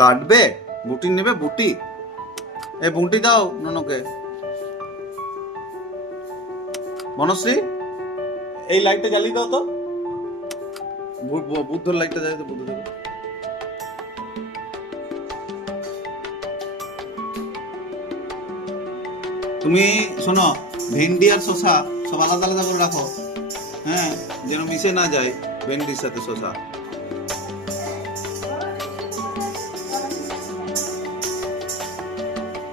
কাটবে? বুটি নেবে? বুটি? এই বুটি দাও ননকে। মনশ্রী, এই লাইটটা জ্বালিয়ে দাও তো। বুদ্ধর লাইটটা জ্বালিয়ে দাও, বুদ্ধ দেবে। তুমি শোনো, ভেন্ডি আর শসা সব আলাদা আলাদা করে রাখো, হ্যাঁ, যেন মিশে না যায় ভেন্ডির সাথে শসা।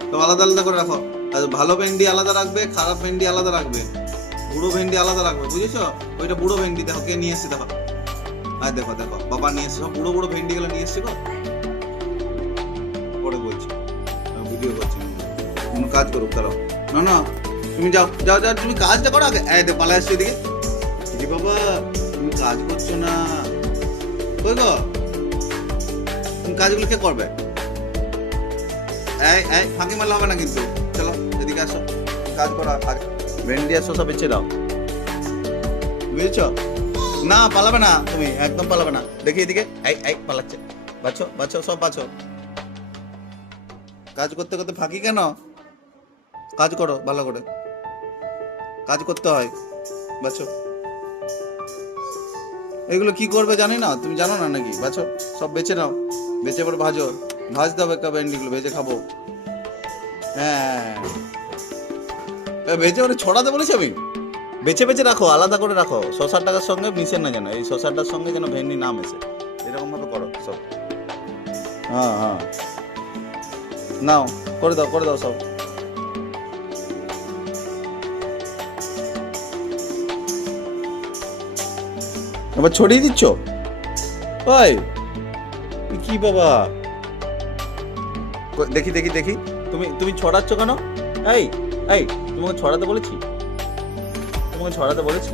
সব আলাদা আলাদা করে রাখো। আর ভালো ভেন্ডি আলাদা রাখবে, খারাপ ভেন্ডি আলাদা রাখবে, বুড়ো ভেন্ডি আলাদা রাখবে, বুঝেছো? ওইটা বুড়ো ভেন্ডি, দেখো কে নিয়ে এসছে, দেখো। আর দেখো দেখো, বাবা নিয়ে এসছে, সব বুড়ো বুড়ো ভেন্ডি গুলো নিয়ে এসছে গো। পরে বলছি, ভিডিও করছি। কোনো কাজ করুক, দাঁড়াও। না না, তুমি যাও যাও যাও, তুমি কাজটা করো আগে। এই দেখো, পালা এসছো এদিকে। জি বাবা, তুমি কাজ করছো না, কই গো? তুমি কাজগুলো কে করবে? এই এই, ফাঁকি মারলে হবে না কিন্তু। চলো এদিকে আসো, কাজ করো। কাজ, ভেন্ডি আর শসা বেঁচে দাও, বুঝেছো? না পালাবে না, তুমি একদম পালাবে না। দেখি এদিকে, এই এই পালাচ্ছে। বাছো বাছো, সব বাছো। কাজ করতে করতে ফাঁকি কেন? কাজ করো ভালো করে, কাজ করতে হয়। বাছো। এগুলো কি করবে জানি না, তুমি জানো না নাকি? বাছো, সব বেছে নাও, বেছে পরে ভাজো। ভাজতে হবে একটা ভেন্ডিগুলো, ভেজে খাবো। হ্যাঁ, ভেজে ওরে ছড়াতে বলেছি আমি। বেছে বেছে রাখো, আলাদা করে রাখো, শসার টাকার সঙ্গে মিশে না যেন, এই শসাটার সঙ্গে যেন ভেন্ডি না মেশে, এরকম ভাবে করো সব। হ্যাঁ হ্যাঁ, নাও, করে দাও সব। এবার ছড়িয়ে দিচ্ছ? ওই কি বাবা, দেখি দেখি দেখি, তুমি তুমি ছড়াচ্ছ কেন? এই এই, তোমাকে ছড়াতে বলেছি, তোমাকে ছড়াতে বলেছি।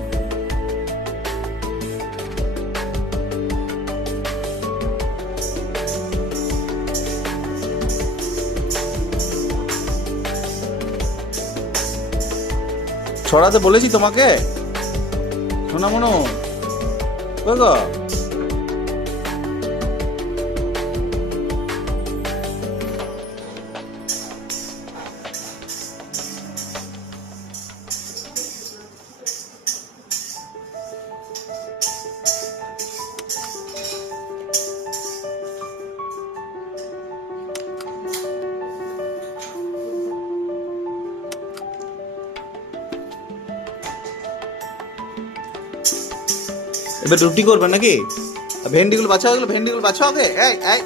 ছড়াতে বলেছি তোমাকে, শোনা মনো, কই গো? এবার রুটি করবে নাকি? ভেন্ডিগুলো বাছাও, গেলো ভেন্ডিগুলো বাছাও আগে। এই এই,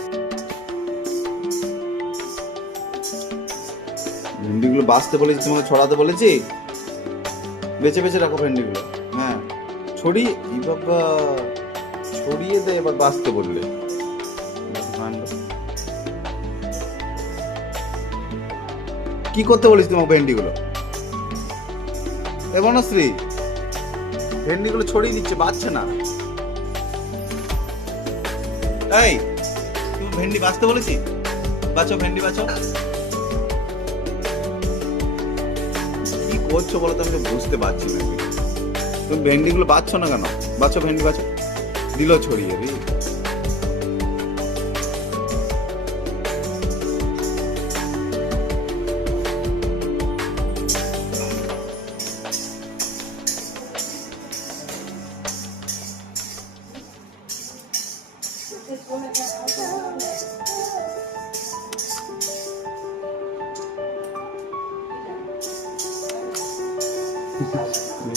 ভেন্ডিগুলো বাছতে বলেছি তোমাকে, ছড়াতে বলেছি। বেছে বেছে রাখো ভেন্ডিগুলো। হ্যাঁ, ছড়িয়ে, ই বাবা, ছড়িয়ে দে, এবার বাছতে বললে। কি করতে বলেছি তোমাকে ভেন্ডিগুলো? এ বনশ্রী, ভেন্ডিগুলো ছড়িয়ে দিচ্ছে, বাছছে না। এই, তুমি ভেন্ডি বাছতে বলেছি, বাছো ভেন্ডি বাছো। কি করছো বলো তো, আমি তো বুঝতে পারছি না। তুমি ভেন্ডিগুলো বাছছো না কেন? বাছো ভেন্ডি বাছো, দিল ছড়িয়ে।